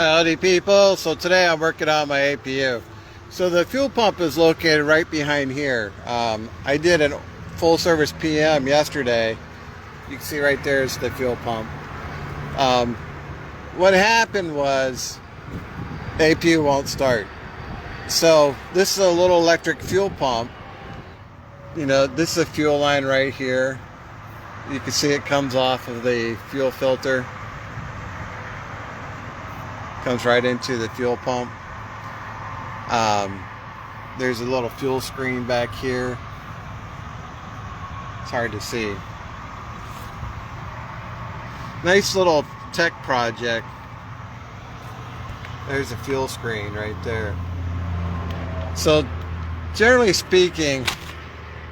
Howdy people, so today I'm working on my APU. So the fuel pump is located right behind here. I did a full service PM yesterday. You can see right there is the fuel pump. What happened was the APU won't start. So this is a little electric fuel pump. You know, this is a fuel line right here. You can see it comes off of the fuel filter. Comes right into the fuel pump. There's a little fuel screen back here. It's hard to see. Nice little tech project. There's a fuel screen right there. So generally speaking,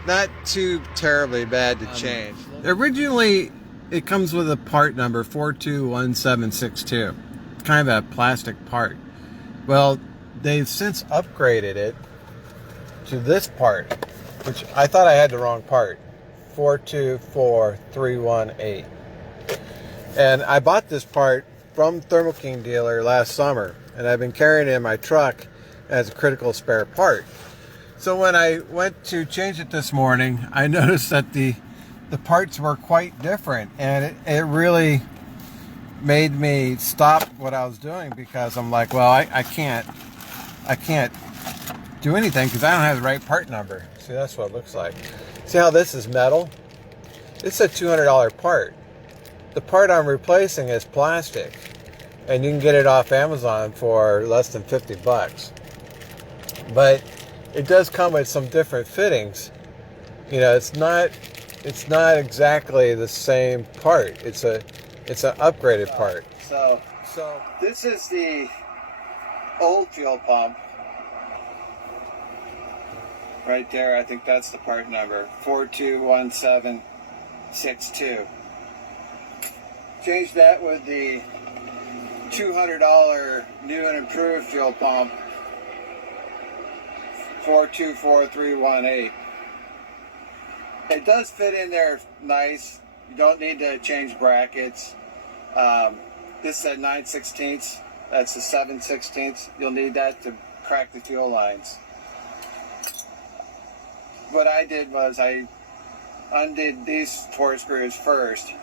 not too terribly bad to change. Originally it comes with a part number 421762. Kind of a plastic part. Well, they've since upgraded it to this part, which I thought I had the wrong part. 424318. And I bought this part from Thermo-king dealer last summer, and I've been carrying it in my truck as a critical spare part. So when I went to change it this morning, I noticed that the parts were quite different, and it really made me stop what I was doing, because I'm like, well, I can't do anything because I don't have the right part number. See, that's what it looks like. See how this is metal? It's a $200 part. The part I'm replacing is plastic, and you can get it off Amazon for less than 50 bucks. But it does come with some different fittings. You know, it's not exactly the same part. It's an upgraded part. So this is the old fuel pump. Right there, I think that's the part number, 421762. Change that with the $200 new and improved fuel pump, 424318. It does fit in there nice. You don't need to change brackets. This is at 9/16. That's a 7/16. You'll need that to crack the fuel lines. What I did was I undid these 4 screws first,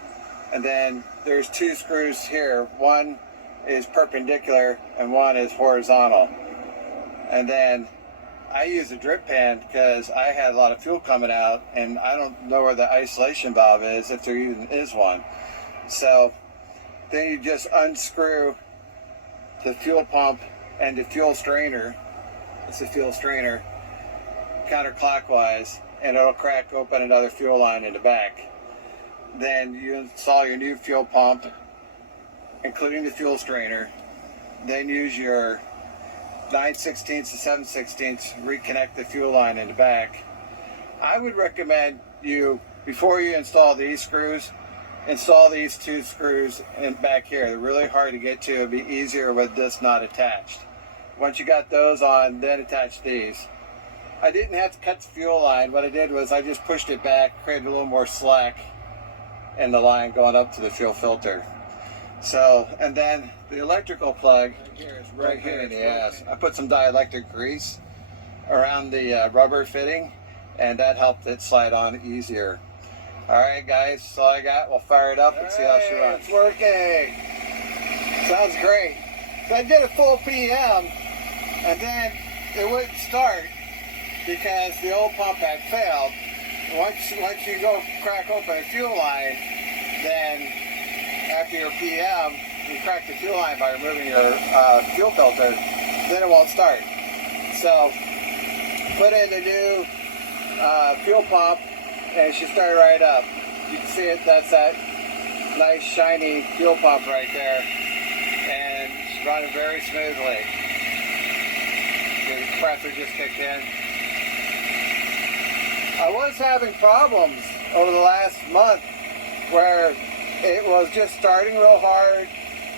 and then there's 2 screws here. One is perpendicular and one is horizontal. And then I use a drip pan because I had a lot of fuel coming out, and I don't know where the isolation valve is, if there even is one. So then you just unscrew the fuel pump and the fuel strainer. It's a fuel strainer, counterclockwise, and it'll crack open another fuel line in the back. Then you install your new fuel pump, including the fuel strainer. Then use your 9/16 to 7/16, reconnect the fuel line in the back. I would recommend you, before you install these screws, install these 2 screws in back here. They're really hard to get to. It'd be easier with this not attached. Once you got those on, then attach these. I didn't have to cut the fuel line. What I did was I just pushed it back, created a little more slack in the line going up to the fuel filter. So, and then the electrical plug is right here in the ass. I put some dielectric grease around the rubber fitting, and that helped it slide on easier. All right, guys, that's all I got. We'll fire it up and see how she runs. It's working. Sounds great. So I did a full PM, and then it wouldn't start because the old pump had failed. Once you go crack open a fuel line, then after your PM, you crack the fuel line by removing your fuel filter, then it won't start. So put in the new fuel pump, and it should start right up. You can see it, that's that nice shiny fuel pump right there, and it's running very smoothly. The compressor just kicked in. I was having problems over the last month where it was just starting real hard.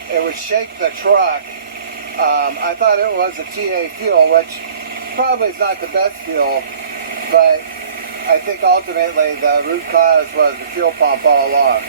It would shake the truck. I thought it was a TA fuel, which probably is not the best fuel, but I think ultimately the root cause was the fuel pump all along.